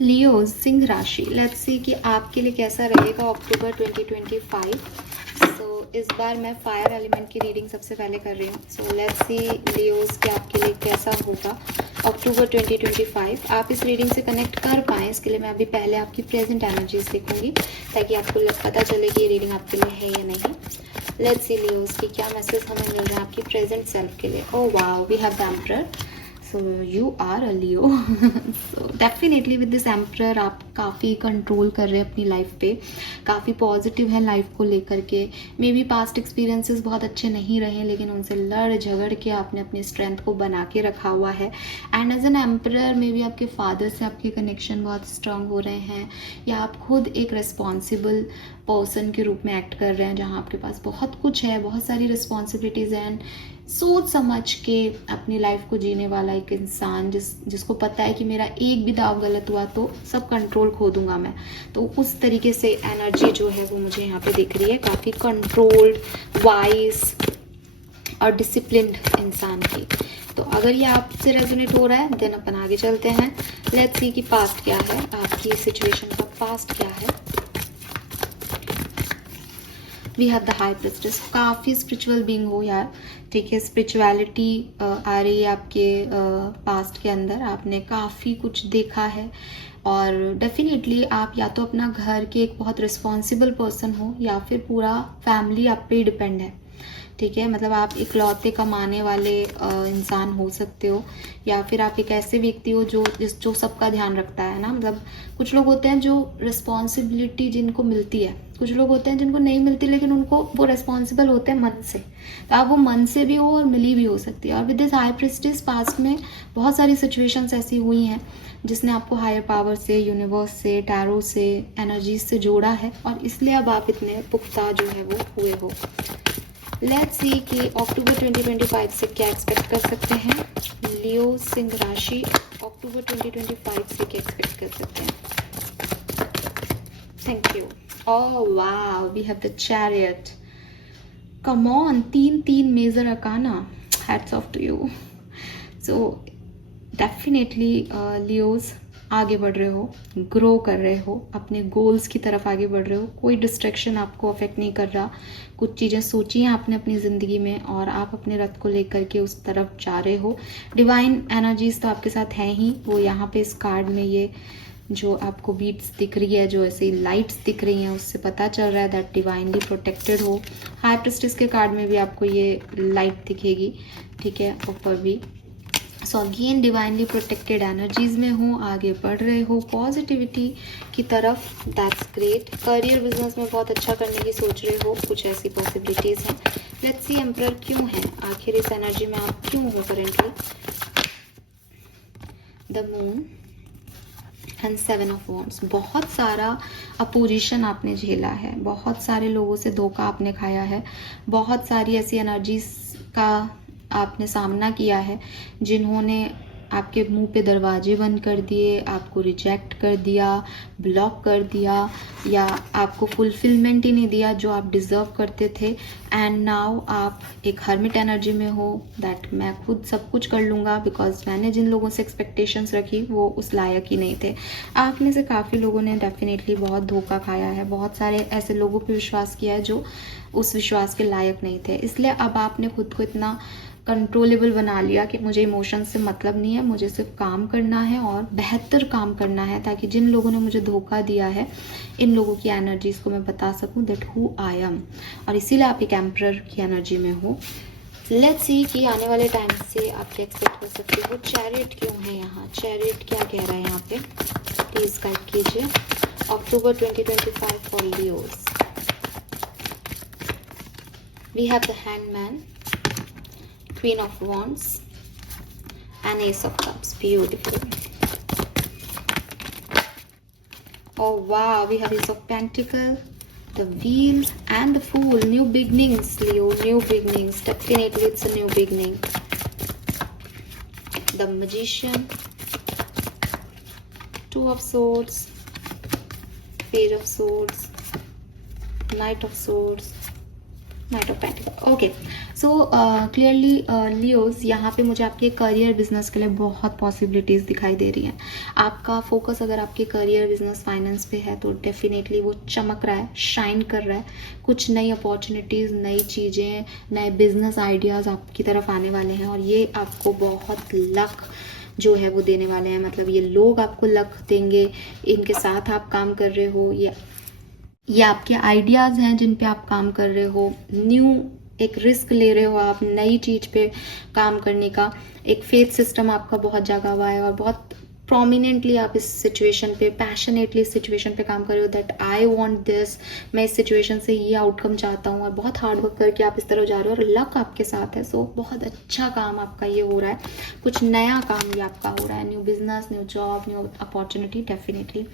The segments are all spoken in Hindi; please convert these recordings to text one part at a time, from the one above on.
लियो सिंह राशि, लेट्स सी कि आपके लिए कैसा रहेगा अक्टूबर 2025। सो इस बार मैं फायर एलिमेंट की रीडिंग सबसे पहले कर रही हूँ। सो लेट्स सी लियोज के आपके लिए कैसा होगा अक्टूबर 2025। आप इस रीडिंग से कनेक्ट कर पाएँ इसके लिए मैं अभी पहले आपकी प्रेजेंट एनर्जीज देखूंगी ताकि आपको पता चले कि ये रीडिंग आपके लिए है या नहीं। लेट्स सी लियोज की क्या मैसेज हमें मिल रहा है आपकी प्रेजेंट सेल्फ के लिए। Oh wow, we have the emperor. So you are a Leo. So definitely with this emperor आप काफ़ी कंट्रोल कर रहे हैं अपनी लाइफ पे, काफ़ी पॉजिटिव है लाइफ को लेकर के। मे बी पास्ट एक्सपीरियंसेस बहुत अच्छे नहीं रहे लेकिन उनसे लड़ झगड़ के आपने अपनी स्ट्रेंथ को बना के रखा हुआ है। And as an emperor may be आपके फादर से आपके कनेक्शन बहुत स्ट्रांग हो रहे हैं या आप खुद एक रिस्पॉन्सिबल पर्सन के रूप में एक्ट कर रहे हैं जहाँ आपके पास बहुत कुछ है, बहुत सारी रिस्पॉन्सिबिलिटीज़ हैं। सोच समझ के अपनी लाइफ को जीने वाला एक इंसान जिसको पता है कि मेरा एक भी दाव गलत हुआ तो सब कंट्रोल खो दूंगा मैं। तो उस तरीके से एनर्जी जो है वो मुझे यहाँ पे दिख रही है, काफ़ी कंट्रोल्ड, वाइज और डिसिप्लिन्ड इंसान की। तो अगर ये आपसे रेजोनेट हो रहा है देन अपन आगे चलते हैं। लेट्स सी कि पास्ट क्या है, आपकी सिचुएशन का पास्ट क्या है। We have the high priestess, काफ़ी स्पिरिचुअल बीइंग हो यार, ठीक है। स्पिरिचुअलिटी आ रही है आपके पास्ट के अंदर, आपने काफ़ी कुछ देखा है और डेफिनेटली आप या तो अपना घर के एक बहुत रिस्पॉन्सिबल पर्सन हो या फिर पूरा फैमिली आप पे डिपेंड है, ठीक है। मतलब आप इकलौते कमाने वाले इंसान हो सकते हो या फिर आप एक ऐसे व्यक्ति हो जो सबका ध्यान रखता है ना। मतलब कुछ लोग होते हैं जो रिस्पॉन्सिबिलिटी जिनको मिलती है, कुछ लोग होते हैं जिनको नहीं मिलती लेकिन उनको वो रिस्पॉन्सिबल होते हैं मन से। तो आप वो मन से भी हो और मिली भी हो सकती है। और with this high priestess past में बहुत सारी सिचुएशंस ऐसी हुई हैं जिसने आपको हायर पावर से, यूनिवर्स से, टैरो से, एनर्जीज से जोड़ा है और इसलिए अब आप इतने पुख्ता जो है वो हुए हो। लेट्स सी कि अक्टूबर 2025 से क्या एक्सपेक्ट कर सकते हैं लियो सिंह राशि। अक्टूबर 2025 से क्या एक्सपेक्ट कर सकते हैं। Thank you. Oh wow, we have the chariot. Come on, 3 major arcana, hats off to you. So definitely Leos आगे बढ़ रहे हो, ग्रो कर रहे हो, अपने गोल्स की तरफ आगे बढ़ रहे हो। कोई डिस्ट्रैक्शन आपको अफेक्ट नहीं कर रहा। कुछ चीज़ें सोची हैं आपने अपनी ज़िंदगी में और आप अपने रथ को लेकर के उस तरफ जा रहे हो। डिवाइन एनर्जीज तो आपके साथ हैं ही, वो यहाँ पे इस कार्ड में ये जो आपको बीट्स दिख रही है, जो ऐसे लाइट्स दिख रही हैं, उससे पता चल रहा है दैट डिवाइनली प्रोटेक्टेड हो। हाई प्रिस्टेस के कार्ड में भी आपको ये लाइट दिखेगी, ठीक है, ऊपर भी। So again divinely protected energies में हो, आगे बढ़ रहे हो पॉजिटिविटी की तरफ, दैट्स ग्रेट। करियर बिजनेस में बहुत अच्छा करने की सोच रहे हो, कुछ ऐसी पॉसिबिलिटीज़ हैं। लेट्स सी एम्परर क्यों है, आखिर इस एनर्जी में आप क्यों हो currently. The moon and 7 of wands, बहुत सारा अपोजिशन आपने झेला है, बहुत सारे लोगों से धोखा आपने खाया है, बहुत सारी ऐसी एनर्जीज का आपने सामना किया है जिन्होंने आपके मुंह पे दरवाजे बंद कर दिए, आपको रिजेक्ट कर दिया, ब्लॉक कर दिया या आपको फुलफिलमेंट ही नहीं दिया जो आप डिज़र्व करते थे। एंड नाउ आप एक हर्मिट एनर्जी में हो, दैट मैं खुद सब कुछ कर लूँगा बिकॉज मैंने जिन लोगों से एक्सपेक्टेशंस रखी वो उस लायक ही नहीं थे। आप में से काफ़ी लोगों ने डेफिनेटली बहुत धोखा खाया है, बहुत सारे ऐसे लोगों पे विश्वास किया है जो उस विश्वास के लायक नहीं थे। इसलिए अब आपने खुद को इतना कंट्रोलेबल बना लिया कि मुझे इमोशंस से मतलब नहीं है, मुझे सिर्फ काम करना है और बेहतर काम करना है ताकि जिन लोगों ने मुझे धोखा दिया है इन लोगों की एनर्जीज को मैं बता सकूं दैट हु आई एम। और इसीलिए आप एक एम्परर की एनर्जी में हो। लेट्स सी कि आने वाले टाइम से आप क्या एक्सपेक्ट कर सकते हो। चैरियट क्यों है यहाँ, चैरियट क्या कह रहा है यहाँ पे, प्लीज गाइड कीजिए। October 2025 for Leos. We have the hangman, Queen of Wands and Ace of Cups. Beautiful. Oh wow, we have Ace of Pentacle, the Wheel and the Fool. New beginnings, Leo, new beginnings. Definitely it's a new beginning. The Magician, Two of Swords, Page of Swords, Knight of Swords, night of pentacle. Okay, so clearly Leos, यहाँ पे मुझे आपके करियर बिजनेस के लिए बहुत पॉसिबिलिटीज़ दिखाई दे रही हैं। आपका फोकस अगर आपके करियर बिजनेस फाइनेंस पे है तो डेफिनेटली वो चमक रहा है, शाइन कर रहा है। कुछ नई अपॉर्चुनिटीज़, नई चीज़ें, नए बिजनेस आइडियाज़ आपकी तरफ आने वाले हैं और ये आपको बहुत लक जो है वो देने वाले हैं। मतलब ये लोग आपको लक देंगे, इनके साथ आप काम कर रहे हो, ये आपके आइडियाज़ हैं जिन पे आप काम कर रहे हो, न्यू एक रिस्क ले रहे हो आप नई चीज़ पे काम करने का। एक फेथ सिस्टम आपका बहुत जागा हुआ है और बहुत प्रोमिनेंटली आप इस सिचुएशन पे, पैशनेटली इस सिचुएशन पे काम कर रहे हो दैट आई वांट दिस, मैं इस सिचुएशन से ये आउटकम चाहता हूँ और बहुत हार्ड वर्क करके आप इस तरफ जा रहे हो और लक आपके साथ है। सो बहुत अच्छा काम आपका ये हो रहा है, कुछ नया काम ये आपका हो रहा है, new business, new job, new opportunity definitely.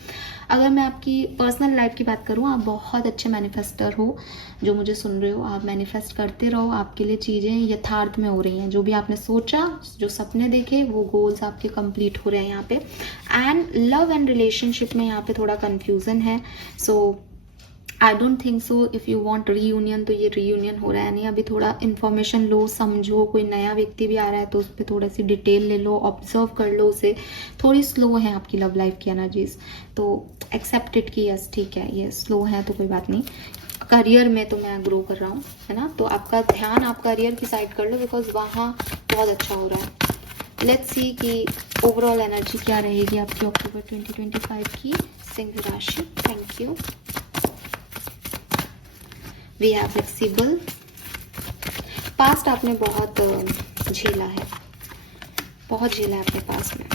अगर मैं आपकी पर्सनल लाइफ की बात करूँ, आप बहुत अच्छे मैनिफेस्टर हो, जो मुझे सुन रहे हो, आप मैनिफेस्ट करते रहो, आपके लिए चीज़ें यथार्थ में हो रही हैं। जो भी आपने सोचा, जो सपने देखे, वो गोल्स आपके कंप्लीट हो रहे हैं यहाँ पे। एंड लव एंड रिलेशनशिप में यहाँ पे थोड़ा कन्फ्यूज़न है, so I don't think so if you want reunion तो ये रीयूनियन हो रहा है नहीं। अभी थोड़ा इन्फॉर्मेशन लो, समझो, कोई नया व्यक्ति भी आ रहा है तो उस पर थोड़ा सी डिटेल ले लो, ऑब्जर्व कर लो उसे। थोड़ी स्लो है आपकी लव लाइफ की एनर्जीज, तो एक्सेप्टेड कि यस ठीक है, ये स्लो है तो कोई बात नहीं। करियर में तो मैं ग्रो कर रहा हूँ, है ना, तो आपका ध्यान आप करियर की साइड कर लो बिकॉज वहाँ बहुत अच्छा हो रहा है। लेट्स सी कि ओवरऑल एनर्जी क्या रहेगी आपकी अक्टूबर 2025 की सिंह राशि। Thank you. We have flexible. Past आपने बहुत झेला है, बहुत झेला है अपने पास में।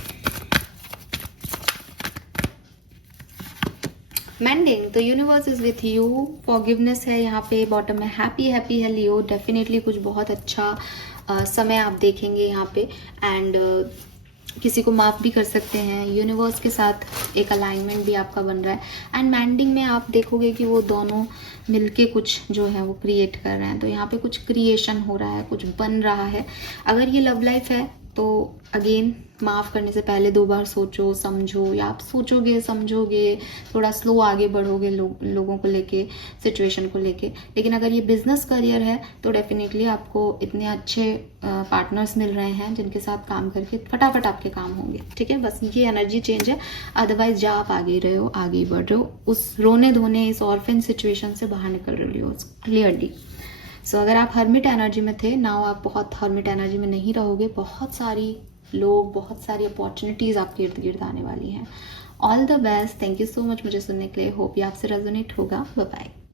मेंडिंग, तो universe is with you, forgiveness है यहाँ पे बॉटम में, हैप्पी हैप्पी है लियो। डेफिनेटली कुछ बहुत अच्छा समय आप देखेंगे यहाँ पे एंड किसी को माफ़ भी कर सकते हैं। यूनिवर्स के साथ एक अलाइनमेंट भी आपका बन रहा है एंड मैंडिंग में आप देखोगे कि वो दोनों मिलके कुछ जो है वो क्रिएट कर रहे हैं। तो यहाँ पे कुछ क्रिएशन हो रहा है, कुछ बन रहा है। अगर ये लव लाइफ है तो अगेन माफ़ करने से पहले 2 बार सोचो, समझो, या आप सोचोगे, समझोगे, थोड़ा स्लो आगे बढ़ोगे लोगों को लेके, सिचुएशन को लेके। लेकिन अगर ये बिजनेस करियर है तो डेफिनेटली आपको इतने अच्छे पार्टनर्स मिल रहे हैं जिनके साथ काम करके फटाफट आपके काम होंगे। ठीक है, बस ये एनर्जी चेंज है। अदरवाइज जहाँ आप आगे रहे हो, आगे बढ़ रहे हो, उस रोने धोने, इस ऑर्फन सिचुएशन से बाहर निकल रहे हो क्लियरली। सो अगर आप हर्मिट एनर्जी में थे, नाउ आप बहुत हर्मिट एनर्जी में नहीं रहोगे। बहुत सारी लोग, बहुत सारी अपॉर्चुनिटीज़ आपके इर्द गिर्द आने वाली हैं। All the best, thank you so much मुझे सुनने के लिए। होप ये आपसे रेजोनेट होगा। Bye bye.